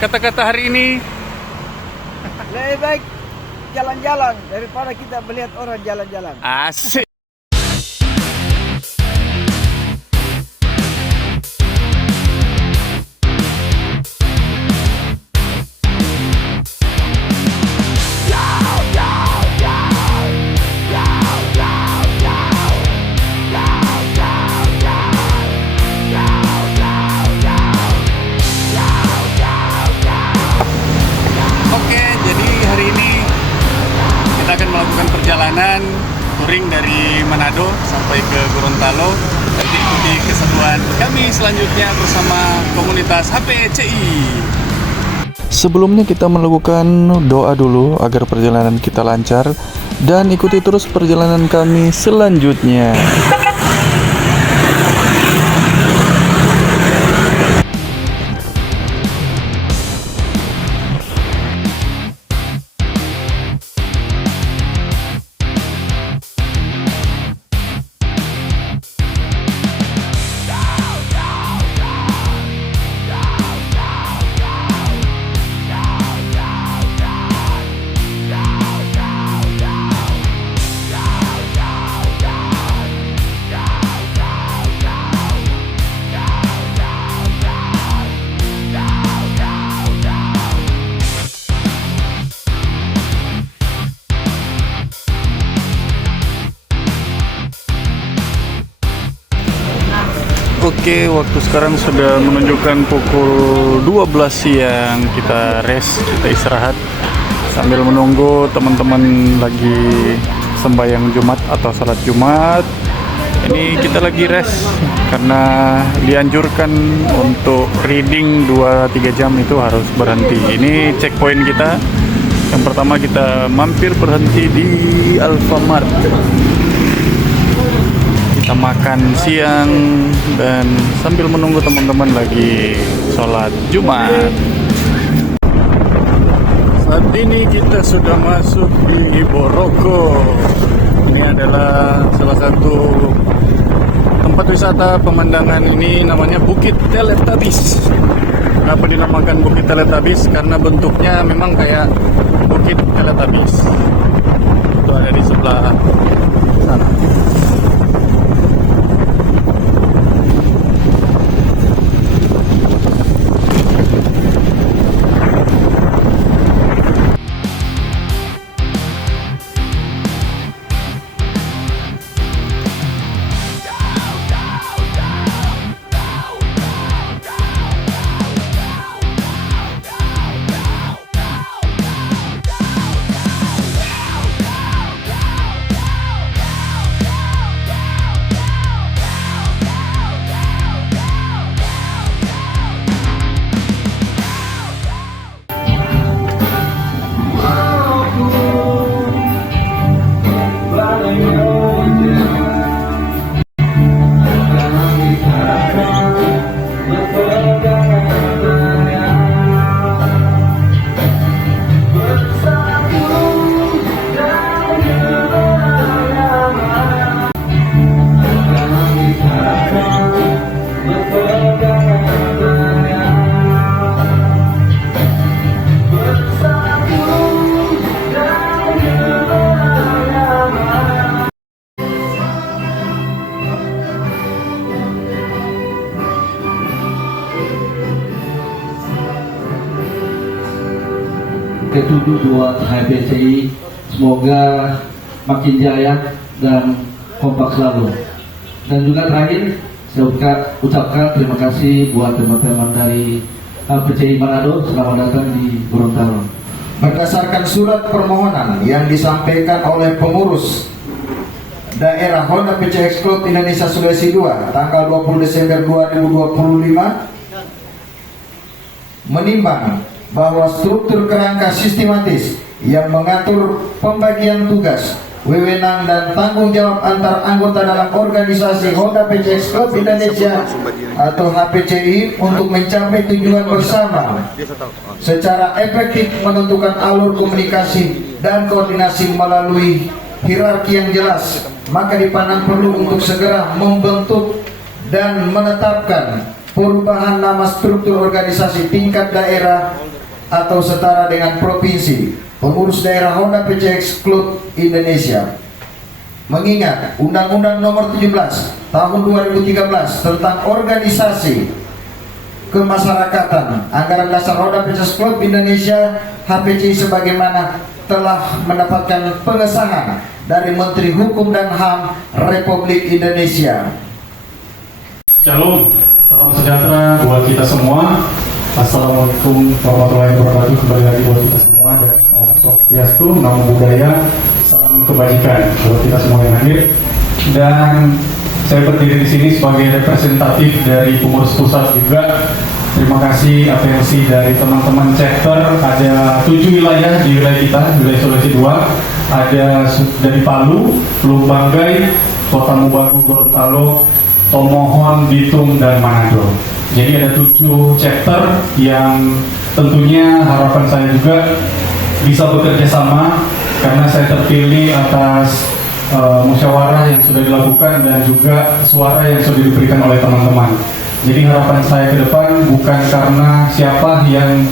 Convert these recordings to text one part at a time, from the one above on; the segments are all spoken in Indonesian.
kata-kata hari ini? Lebih baik jalan-jalan daripada kita melihat orang jalan-jalan. Asik. Oke, jadi hari ini kita akan melakukan perjalanan touring dari Manado sampai ke Gorontalo. Nanti ikuti keseruan kami selanjutnya bersama komunitas HPCI. Sebelumnya kita melakukan doa dulu agar perjalanan kita lancar dan ikuti terus perjalanan kami selanjutnya. Oke, waktu sekarang sudah menunjukkan pukul 12 siang. Kita rest, kita istirahat sambil menunggu teman-teman lagi sembahyang Jumat atau salat Jumat. Ini kita lagi rest karena dianjurkan untuk reading 2-3 jam itu harus berhenti. Ini checkpoint kita. Yang pertama kita mampir berhenti di Alfamart. Kita makan siang dan sambil menunggu teman-teman lagi sholat Jumat. Saat ini kita sudah masuk di Boroko. Ini adalah salah satu tempat wisata pemandangan. Ini namanya Bukit Teletubbies. Kenapa dinamakan Bukit Teletubbies? Karena bentuknya memang kayak Bukit Teletubbies. Itu ada di sebelah sana. Ketujuh buat HPCI, semoga makin jaya dan kompak selalu. Dan juga terakhir saya ucapkan terima kasih buat teman-teman dari HPCI Manado, selamat datang di Gorontalo. Berdasarkan surat permohonan yang disampaikan oleh pengurus daerah Honda PCX Club Indonesia Sulawesi II tanggal 20 Desember 2025 menimbang bahwa struktur kerangka sistematis yang mengatur pembagian tugas, wewenang dan tanggung jawab antar anggota dalam organisasi Honda PCX Club Indonesia atau HPCI untuk mencapai tujuan bersama secara efektif menentukan alur komunikasi dan koordinasi melalui hierarki yang jelas, maka dipandang perlu untuk segera membentuk dan menetapkan perubahan nama struktur organisasi tingkat daerah atau setara dengan provinsi, pengurus daerah Honda PCX Club Indonesia. Mengingat Undang-Undang Nomor 17 Tahun 2013 tentang organisasi kemasyarakatan, anggaran dasar Honda PCX Club Indonesia HPCI sebagaimana telah mendapatkan pengesahan dari Menteri Hukum dan HAM Republik Indonesia. Shalom, salam sejahtera buat kita semua. Assalamualaikum warahmatullahi wabarakatuh. Kembali lagi buat kita semua, dan Om Swastiastu, Namo Buddhaya, salam kebajikan buat kita semua yang hadir. Dan saya berdiri di sini sebagai representatif dari pengurus pusat juga. Terima kasih atensi dari teman-teman chapter. Ada 7 wilayah di wilayah kita, wilayah Sulawesi 2. Ada dari Palu, Lumbanggai, Kota Mubagu, Gorontalo, Tomohon, Bitung, dan Manado. Jadi ada 7 chapter yang tentunya harapan saya juga bisa bekerja sama, karena saya terpilih atas musyawarah yang sudah dilakukan dan juga suara yang sudah diberikan oleh teman-teman. Jadi harapan saya ke depan bukan karena siapa yang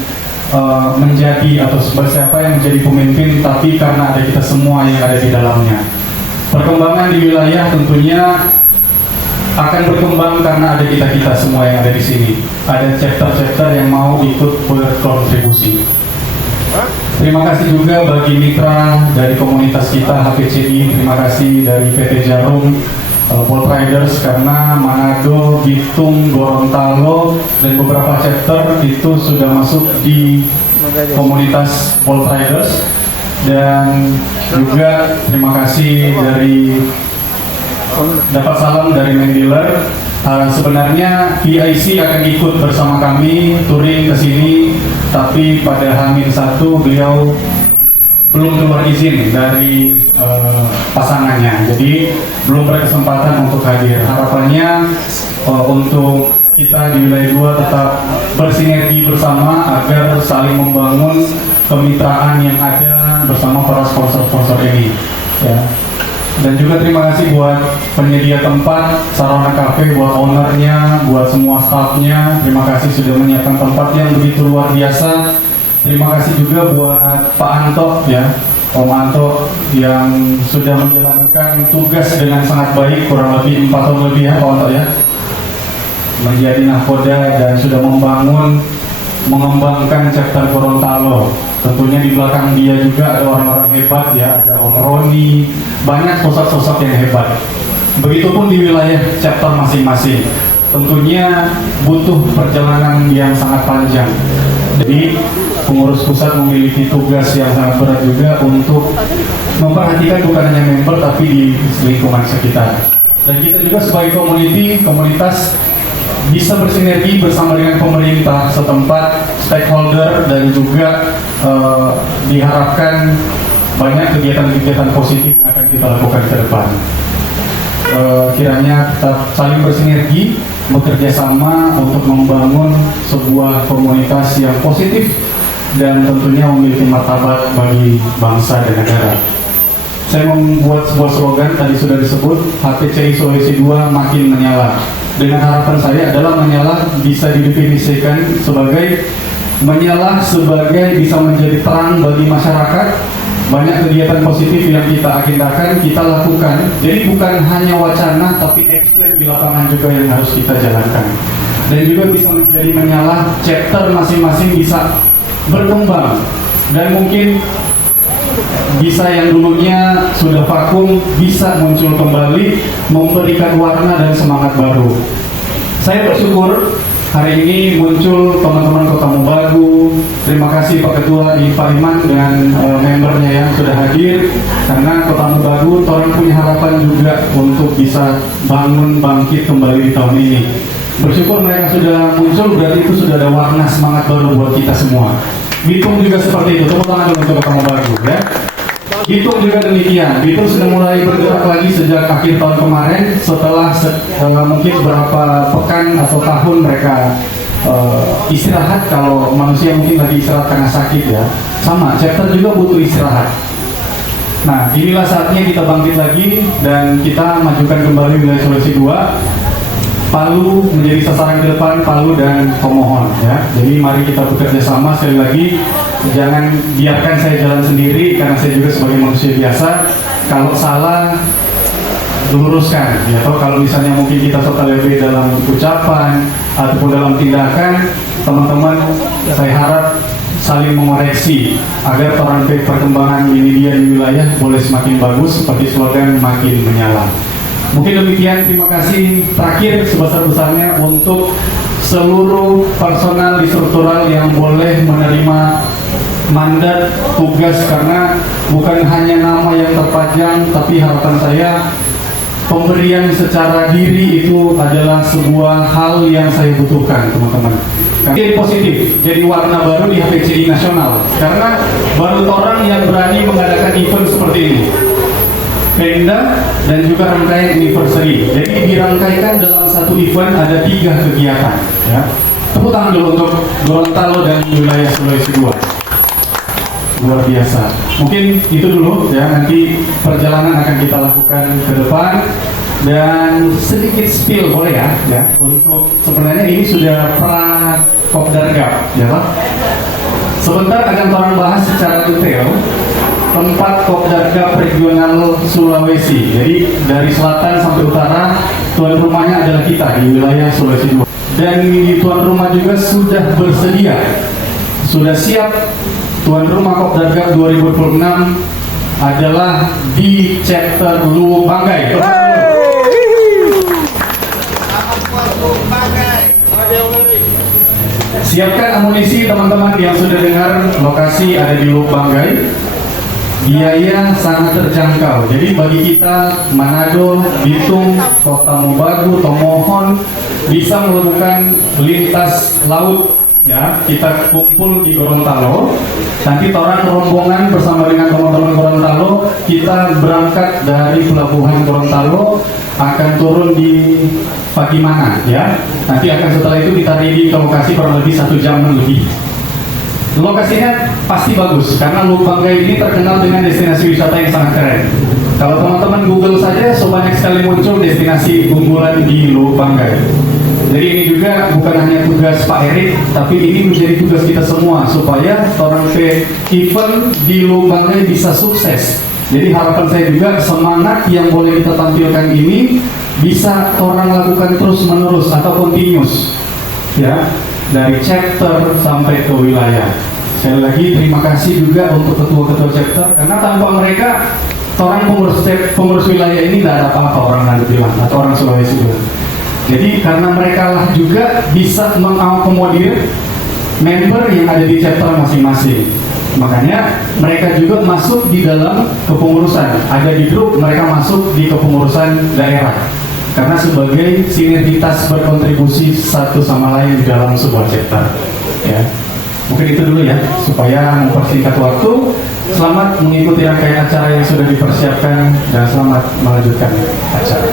menjadi atau siapa yang menjadi pemimpin, tapi karena ada kita semua yang ada di dalamnya. Perkembangan di wilayah tentunya akan berkembang karena ada kita semua yang ada di sini. Ada chapter-chapter yang mau ikut berkontribusi. Terima kasih juga bagi mitra dari komunitas kita HPCI. Terima kasih dari PT Jarum, Bolt Riders, karena Manado, Bitung, Gorontalo, dan beberapa chapter itu sudah masuk di komunitas Bolt Riders. Dan juga terima kasih dari dapat salam dari main dealer. Sebenarnya PIC akan ikut bersama kami touring ke sini, tapi pada H-1 beliau belum keluar izin dari pasangannya, jadi belum berkesempatan untuk hadir. Harapannya untuk kita di wilayah 2 tetap bersinergi bersama agar saling membangun kemitraan yang ada bersama para sponsor-sponsor ini, ya. Dan juga terima kasih buat penyedia tempat Sarana Cafe, buat ownernya, buat semua staffnya. Terima kasih sudah menyiapkan tempat yang begitu luar biasa. Terima kasih juga buat Pak Anto, ya, Om Anto, yang sudah menjalankan tugas dengan sangat baik, kurang lebih 4 tahun lebih ya Pak Anto, ya, menjadi nahkoda dan sudah mengembangkan chapter Gorontalo. Tentunya di belakang dia juga ada orang-orang hebat, ya, ada Om Roni, banyak sosok-sosok yang hebat. Begitupun di wilayah chapter masing-masing. Tentunya butuh perjalanan yang sangat panjang. Jadi pengurus pusat memiliki tugas yang sangat berat juga untuk memperhatikan bukan hanya member tapi di lingkungan sekitar. Dan kita juga sebagai komunitas bisa bersinergi bersama dengan pemerintah setempat, stakeholder, dan juga diharapkan banyak kegiatan-kegiatan positif akan kita lakukan ke depan. Kiranya kita saling bersinergi, bekerja sama untuk membangun sebuah komunitas yang positif dan tentunya memiliki martabat bagi bangsa dan negara. Saya membuat sebuah slogan, tadi sudah disebut, HPCI Sulawesi 2 makin menyala. Dengan harapan saya adalah menyala bisa didefinisikan sebagai menyala sebagai bisa menjadi terang bagi masyarakat. Banyak kegiatan positif yang kita agendakan, kita lakukan. Jadi bukan hanya wacana, tapi action di lapangan juga yang harus kita jalankan. Dan juga bisa menjadi menyala, chapter masing-masing bisa berkembang. Dan mungkin bisa yang dulunya sudah vakum, bisa muncul kembali, memberikan warna dan semangat baru. Saya bersyukur hari ini muncul teman-teman Kota Mubagu. Terima kasih Pak Ketua Pak Iman dengan membernya yang sudah hadir, karena Kota Mubagu orang punya harapan juga untuk bisa bangkit kembali di tahun ini. Bersyukur mereka sudah muncul, berarti itu sudah ada warna semangat baru buat kita semua. Bitung juga seperti itu, tepuk tangan untuk Kota Mubagu, ya. Bitung juga demikian. Bitung sudah mulai bergerak lagi sejak akhir tahun kemarin, setelah mungkin beberapa pekan atau tahun mereka istirahat. Kalau manusia mungkin lagi istirahat karena sakit, ya, sama chapter juga butuh istirahat. Nah, inilah saatnya kita bangkit lagi dan kita majukan kembali wilayah Sulawesi 2. Palu menjadi sasaran ke depan, Palu dan pemohon ya. Jadi mari kita bekerja sama. Sekali lagi, jangan biarkan saya jalan sendiri karena saya juga sebagai manusia biasa. Kalau salah diluruskan ya, atau kalau misalnya mungkin kita total lebih dalam ucapan ataupun dalam tindakan, teman-teman saya harap saling mengoreksi agar perkembangan media di wilayah boleh semakin bagus seperti slogan makin menyala. Mungkin demikian, terima kasih. Terakhir sebesar-besarnya untuk seluruh personal di struktural yang boleh menerima mandat tugas, karena bukan hanya nama yang terpajang, tapi harapan saya pemberian secara diri itu adalah sebuah hal yang saya butuhkan, teman-teman. Jadi positif, jadi warna baru di HPCI nasional, karena baru orang yang berani mengadakan event seperti ini. Pemda dan juga rangkaian anniversary. Jadi dirangkaikan dalam satu event ada 3 kegiatan. Ya. Tepuk tangan dulu untuk Gorontalo dan wilayah Sulawesi II. Luar biasa. Mungkin itu dulu ya. Nanti perjalanan akan kita lakukan ke depan dan sedikit spill boleh ya. Untuk sebenarnya ini sudah pra-Kopdargab, ya Pak. Sebentar akan orang bahas secara detail tempat Kopdargab regional Sulawesi. Jadi dari selatan sampai utara, tuan rumahnya adalah kita di wilayah Sulawesi II. Dan di tuan rumah juga sudah bersedia, sudah siap. Tuan rumah Kopdargab 2026 adalah di chapter Luwu Banggai. Siapkan amunisi teman-teman yang sudah dengar, lokasi ada di Luwu Banggai. Biaya sangat terjangkau. Jadi bagi kita Manado, Bitung, Kota Mobagu, Tomohon bisa melakukan lintas laut ya. Kita kumpul di Gorontalo. Nanti orang rombongan bersama dengan teman-teman Gorontalo, kita berangkat dari pelabuhan Gorontalo akan turun di Pakimana ya. Nanti akan setelah itu kita ready ke lokasi kurang lebih 1 jam lebih. Lokasinya pasti bagus karena Luwu Banggai ini terkenal dengan destinasi wisata yang sangat keren. Kalau teman-teman Google saja, so banyak sekali muncul destinasi unggulan di Luwu Banggai. Jadi ini juga bukan hanya tugas Pak Erik, tapi ini menjadi tugas kita semua supaya orang ke event di Luwu Banggai bisa sukses. Jadi harapan saya juga semangat yang boleh kita tampilkan ini bisa orang lakukan terus-menerus atau continuous, ya, dari chapter sampai ke wilayah. Sekali lagi terima kasih juga untuk ketua-ketua chapter, karena tanpa mereka orang pengurus wilayah ini tidak ada apa-apa, orang Nado bilang atau orang Sulawesi bilang. Jadi karena mereka lah juga bisa mengakomodir member yang ada di chapter masing-masing. Makanya mereka juga masuk di dalam kepengurusan. Ada di grup, mereka masuk di kepengurusan daerah. Karena sebagai sinergitas berkontribusi satu sama lain di dalam sebuah chapter. Ya. Mungkin itu dulu ya, supaya mempersingkat waktu. Selamat mengikuti rangkaian acara yang sudah dipersiapkan dan selamat melanjutkan acara.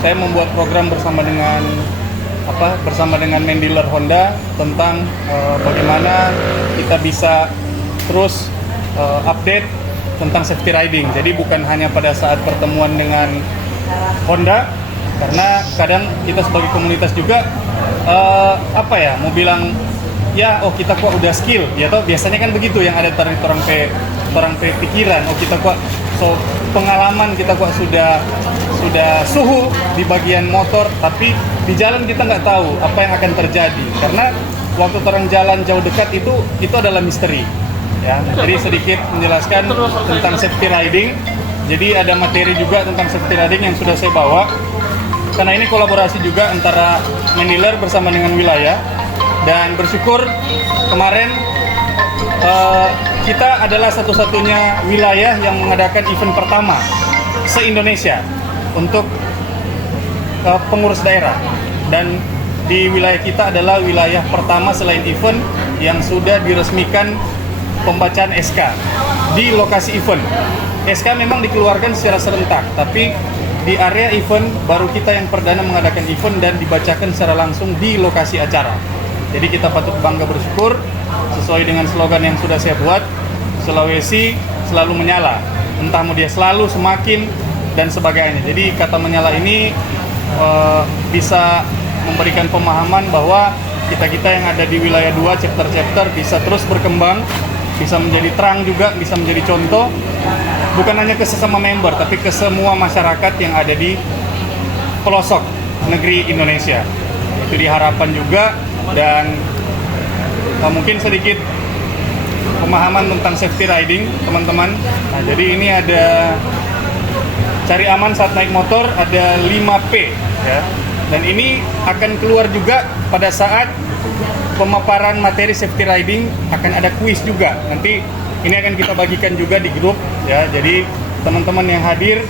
Saya membuat program bersama dengan main dealer Honda tentang bagaimana kita bisa terus update tentang safety riding. Jadi bukan hanya pada saat pertemuan dengan Honda, karena kadang kita sebagai komunitas juga mau bilang ya kita kok udah skill ya toh, biasanya kan begitu yang ada orang pikiran kita kok pengalaman kita kok sudah suhu di bagian motor, tapi di jalan kita nggak tahu apa yang akan terjadi, karena waktu orang jalan jauh dekat itu adalah misteri ya. Jadi sedikit menjelaskan tentang safety riding. Jadi ada materi juga tentang safety riding yang sudah saya bawa, karena ini kolaborasi juga antara Maniler bersama dengan wilayah. Dan bersyukur kemarin kita adalah satu-satunya wilayah yang mengadakan event pertama se-Indonesia untuk pengurus daerah. Dan di wilayah kita adalah wilayah pertama selain event yang sudah diresmikan pembacaan SK di lokasi event. SK memang dikeluarkan secara serentak, tapi di area event baru kita yang perdana mengadakan event dan dibacakan secara langsung di lokasi acara. Jadi kita patut bangga bersyukur sesuai dengan slogan yang sudah saya buat, Sulawesi selalu menyala, entah mau dia selalu, semakin, dan sebagainya. Jadi kata menyala ini bisa memberikan pemahaman bahwa kita-kita yang ada di wilayah 2, chapter-chapter bisa terus berkembang, bisa menjadi terang juga, bisa menjadi contoh, bukan hanya ke sesama member, tapi ke semua masyarakat yang ada di pelosok negeri Indonesia. Itu diharapkan juga, dan mungkin sedikit pemahaman tentang safety riding, teman-teman. Nah, jadi ini ada cari aman saat naik motor, ada 5P, ya. Dan ini akan keluar juga pada saat pemaparan materi safety riding, akan ada kuis juga. Nanti ini akan kita bagikan juga di grup, ya. Jadi teman-teman yang hadir,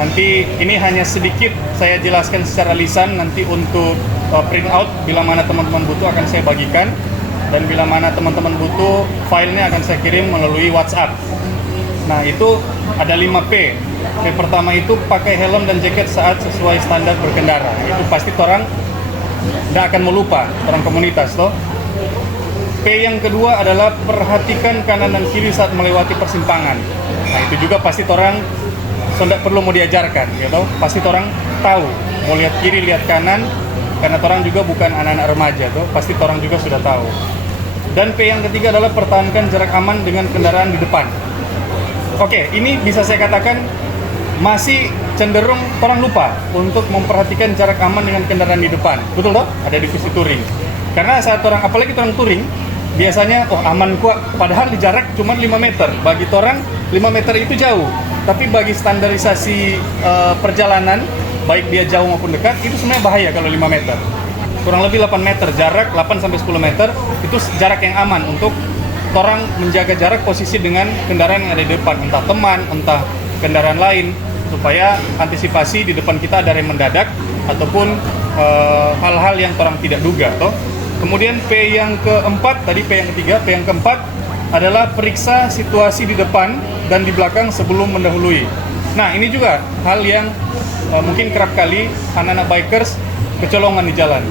nanti ini hanya sedikit saya jelaskan secara lisan, nanti untuk print out bila mana teman-teman butuh akan saya bagikan, dan bila mana teman-teman butuh filenya akan saya kirim melalui WhatsApp. Nah, itu ada 5P. P pertama itu pakai helm dan jaket saat sesuai standar berkendara. Itu pasti orang tidak akan melupa, orang komunitas toh. P yang kedua adalah perhatikan kanan dan kiri saat melewati persimpangan. Nah, itu juga pasti orang tidak perlu mau diajarkan, gitu. Pasti orang tahu mau lihat kiri, lihat kanan, karena orang juga bukan anak-anak remaja toh. Pasti orang juga sudah tahu. Dan P yang ketiga adalah pertahankan jarak aman dengan kendaraan di depan. Oke, ini bisa saya katakan masih cenderung orang lupa untuk memperhatikan jarak aman dengan kendaraan di depan. Betul toh? Ada divisi touring. Karena saat orang, apalagi orang touring, biasanya aman kok, padahal di jarak cuma 5 meter. Bagi orang 5 meter itu jauh. Tapi bagi standarisasi perjalanan, baik dia jauh maupun dekat, itu sebenarnya bahaya kalau 5 meter. Kurang lebih 8 meter jarak, 8 sampai 10 meter itu jarak yang aman untuk orang menjaga jarak posisi dengan kendaraan yang ada di depan, entah teman, entah kendaraan lain, supaya antisipasi di depan kita ada rem mendadak ataupun hal-hal yang orang tidak duga toh. Kemudian P yang keempat, tadi P yang ketiga, P yang keempat adalah periksa situasi di depan dan di belakang sebelum mendahului. Nah, ini juga hal yang mungkin kerap kali anak-anak bikers kecolongan di jalan.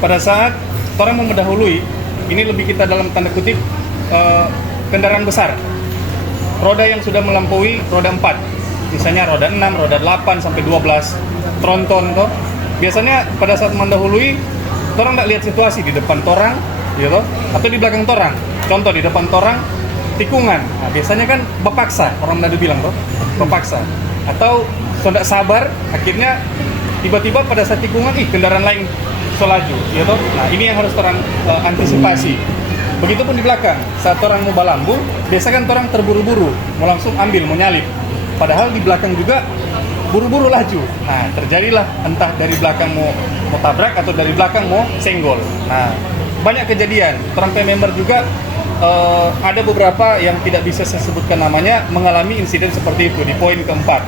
Pada saat orang mau mendahului, ini lebih kita dalam tanda kutip kendaraan besar, roda yang sudah melampaui roda 4, misalnya roda 6, roda 8 sampai 12, tronton toh. Biasanya pada saat mendahului, orang tidak lihat situasi di depan torang, gitu, atau di belakang torang. Contoh di depan torang tikungan. Nah, biasanya kan bepaksa, orang Manado bilang toh, bepaksa. Atau tidak sabar, akhirnya tiba-tiba pada saat tikungan, kendaraan lain selaju, gitu. Nah, ini yang harus orang antisipasi. Begitupun di belakang, saat orang mau balambung, biasa kan orang terburu-buru, mau langsung ambil, mau nyalip. Padahal di belakang juga buru-buru laju. Nah, terjadilah entah dari belakang mau tabrak atau dari belakang mau senggol. Nah, banyak kejadian. Orang member juga ada beberapa yang tidak bisa saya sebutkan namanya mengalami insiden seperti itu di poin keempat.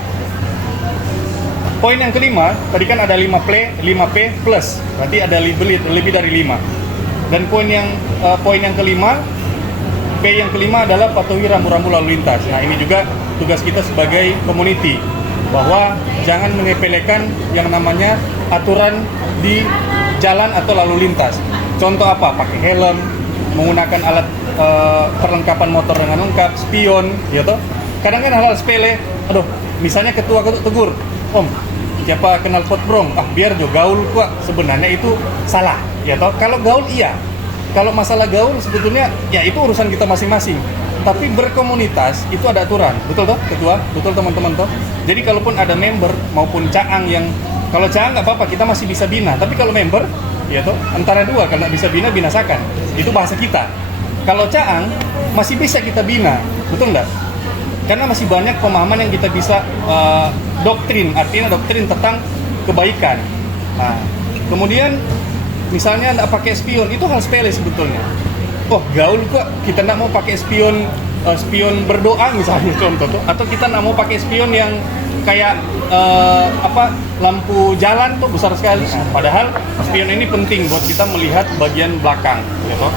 Poin yang kelima, tadi kan ada 5P plus, berarti ada lebih dari 5. Dan poin yang kelima, P yang kelima adalah patuhi rambu-rambu lalu lintas. Nah, ini juga tugas kita sebagai community, bahwa jangan menyepelekan yang namanya aturan di jalan atau lalu lintas. Contoh apa? Pakai helm, menggunakan alat perlengkapan motor dengan lengkap, spion, gitu. Kadang kan hal-hal sepele, misalnya ketua tegur, Om, siapa kenal potbrong? Biar jo gaul kok, sebenarnya itu salah, ya toh. Kalau gaul iya, kalau masalah gaul sebetulnya ya itu urusan kita masing-masing. Tapi berkomunitas itu ada aturan, betul toh ketua, betul teman-teman toh. Jadi kalaupun ada member maupun caang yang, kalau caang nggak apa-apa, kita masih bisa bina. Tapi kalau member, ya toh, antara dua, kalau nggak bisa bina, binasakan. Itu bahasa kita. Kalau caang masih bisa kita bina, betul nggak? Karena masih banyak pemahaman yang kita bisa doktrin, artinya doktrin tentang kebaikan. Nah, kemudian misalnya nggak pakai spion, itu hal sepele sebetulnya. Gaul kok, kita nggak mau pakai spion spion berdoa misalnya contoh tuh, atau kita nggak mau pakai spion yang kayak lampu jalan tuh besar sekali. Nah, padahal spion ini penting buat kita melihat bagian belakang, gitu.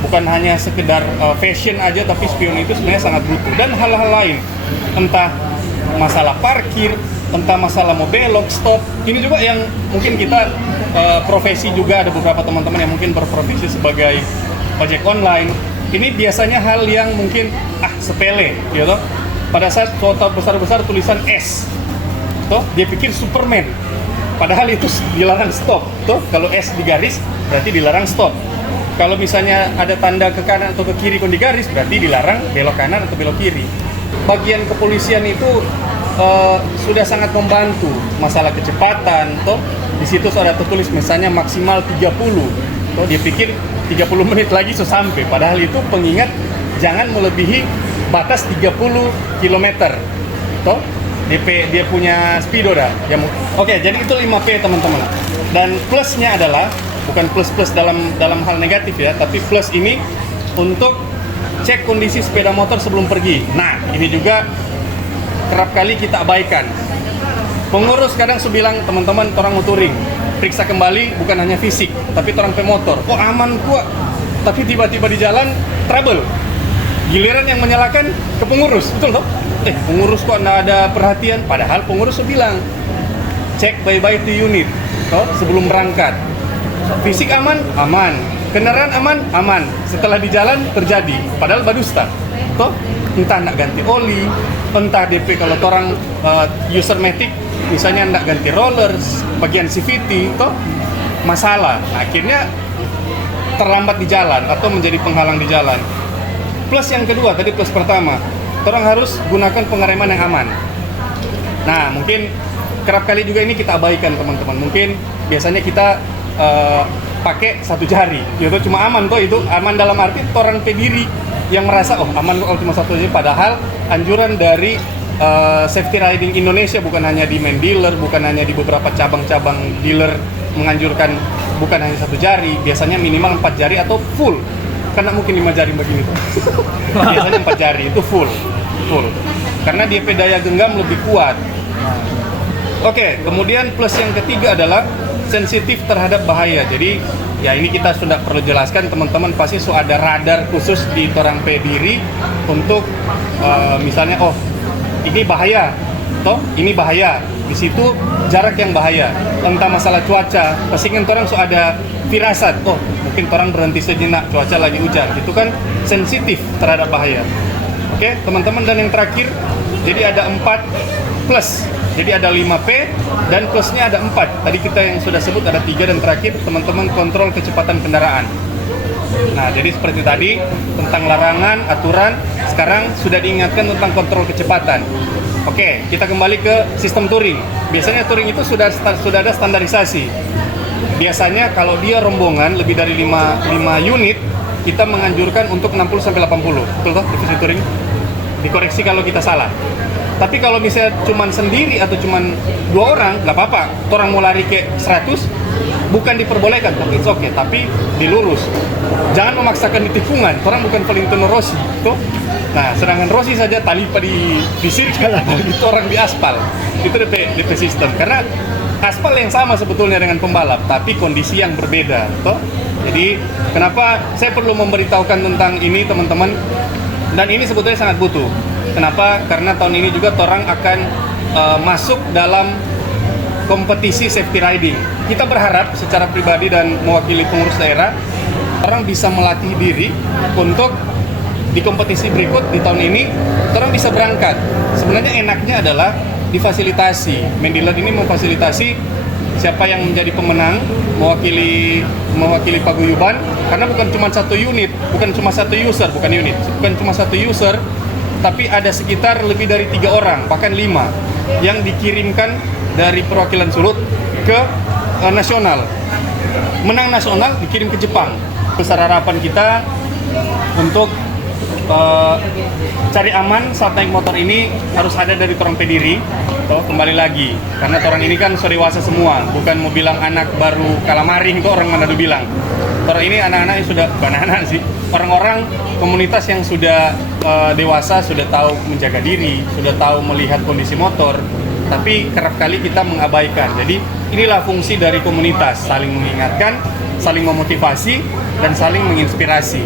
Bukan hanya sekedar fashion aja, tapi spion itu sebenarnya sangat butuh. Dan hal-hal lain, entah masalah parkir, entah masalah mau belok, stop. Ini juga yang mungkin kita profesi juga, ada beberapa teman-teman yang mungkin berprofesi sebagai ojek online. Ini biasanya hal yang mungkin sepele, gitu. Pada saat kota besar-besar tulisan S, toh dia pikir Superman. Padahal itu dilarang stop. Toh kalau S digaris berarti dilarang stop. Kalau misalnya ada tanda ke kanan atau ke kiri kon digaris, berarti dilarang belok kanan atau belok kiri. Bagian kepolisian itu sudah sangat membantu masalah kecepatan. Toh di situ sudah tertulis misalnya maksimal 30. Toh dia pikir 30 menit lagi sudah sampai. Padahal itu pengingat jangan melebihi batas 30 km. Toh dia punya speedometer. Ya, oke, jadi itu 5P teman-teman. Dan plusnya adalah bukan plus dalam hal negatif ya, tapi plus ini untuk cek kondisi sepeda motor sebelum pergi. Nah, ini juga kerap kali kita abaikan. Pengurus kadang bilang, teman-teman, orang mau touring, periksa kembali bukan hanya fisik, tapi orang pemotor. Oh aman kok, tapi tiba-tiba di jalan trouble. Giliran yang menyalahkan ke pengurus, betul toh? Pengurus kok nggak ada perhatian, padahal pengurus bilang cek baik-baik di unit, toh sebelum berangkat. Fisik aman, aman. Kendaraan aman, aman. Setelah di jalan terjadi, padahal badusta. Toh, entah nak ganti oli, entah DP kalau orang user matic, misalnya nak ganti roller, bagian CVT, toh masalah. Nah, akhirnya terlambat di jalan atau menjadi penghalang di jalan. Plus yang kedua, tadi plus pertama, orang harus gunakan pengereman yang aman. Nah, mungkin kerap kali juga ini kita abaikan teman-teman. Mungkin biasanya kita pakai satu jari, itu cuma aman toh, itu aman dalam arti orang pediri yang merasa aman kalau cuma satu jari, padahal anjuran dari safety riding Indonesia bukan hanya di main dealer, bukan hanya di beberapa cabang-cabang dealer menganjurkan bukan hanya satu jari, biasanya minimal 4 jari atau full, karena mungkin 5 jari begini tuh. Biasanya 4 jari itu full, karena dia daya genggam lebih kuat. Oke, kemudian plus yang ketiga adalah sensitif terhadap bahaya. Jadi ya ini kita sudah perlu jelaskan, teman-teman pasti ada radar khusus di orang pediri untuk misalnya ini bahaya, toh ini bahaya, di situ jarak yang bahaya, entah masalah cuaca, pasti kan orang ada firasat, mungkin orang berhenti sejenak, cuaca lagi hujan, itu kan sensitif terhadap bahaya. Oke, teman-teman, dan yang terakhir, jadi ada 4 plus. Jadi ada 5P dan plusnya ada 4. Tadi kita yang sudah sebut ada 3, dan terakhir teman-teman kontrol kecepatan kendaraan. Nah, jadi seperti tadi tentang larangan, aturan, sekarang sudah diingatkan tentang kontrol kecepatan. Oke, kita kembali ke sistem touring. Biasanya touring itu sudah ada standarisasi. Biasanya kalau dia rombongan lebih dari 5 unit, kita menganjurkan untuk 60-80. Betul toh divisi touring? Dikoreksi kalau kita salah. Tapi kalau misalnya cuman sendiri atau cuman 2 orang, nggak apa-apa. Orang mau lari ke 100, bukan diperbolehkan, tapi it's okay. Tapi dilurus. Jangan memaksakan di tikungan. Orang bukan Valentino Rossi, tuh. Nah, sedangkan Rossi saja talipa di sirkuit, itu orang di aspal. Itu DP sistem. Karena aspal yang sama sebetulnya dengan pembalap, tapi kondisi yang berbeda, tuh. Jadi, kenapa saya perlu memberitahukan tentang ini, teman-teman? Dan ini sebetulnya sangat butuh. Kenapa? Karena tahun ini juga orang akan masuk dalam kompetisi safety riding. Kita berharap secara pribadi dan mewakili pengurus daerah, orang bisa melatih diri untuk di kompetisi berikut di tahun ini, orang bisa berangkat. Sebenarnya enaknya adalah difasilitasi. Mendealer ini memfasilitasi siapa yang menjadi pemenang, mewakili paguyuban, karena bukan cuma satu unit, bukan cuma satu user, bukan cuma satu user, tapi ada sekitar lebih dari 3 orang, bahkan 5 yang dikirimkan dari perwakilan Sulut ke nasional. Menang nasional dikirim ke Jepang. Besar harapan kita untuk cari aman saat naik motor ini harus ada dari torang pediri. Kembali lagi, karena orang ini kan sudah dewasa semua, bukan mau bilang anak baru kalamaring kok orang Manado bilang. Orang ini anak-anak yang sudah, bukan anak-anak sih, orang-orang komunitas yang sudah dewasa, sudah tahu menjaga diri, sudah tahu melihat kondisi motor, tapi kerap kali kita mengabaikan. Jadi inilah fungsi dari komunitas, saling mengingatkan, saling memotivasi, dan saling menginspirasi.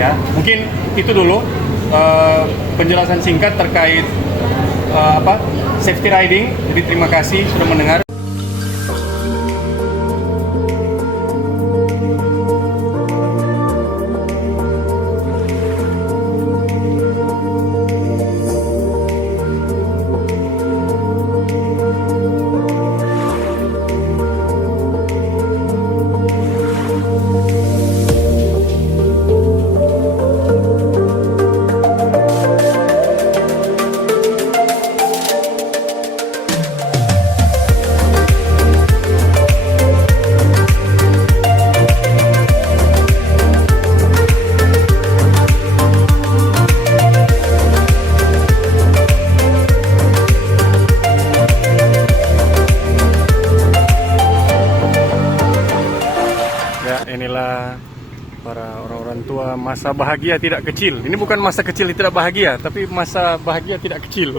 Ya, mungkin itu dulu penjelasan singkat terkait safety riding. Jadi terima kasih sudah mendengar. Inilah para orang-orang tua, masa bahagia tidak kecil. Ini bukan masa kecil tidak bahagia, tapi masa bahagia tidak kecil.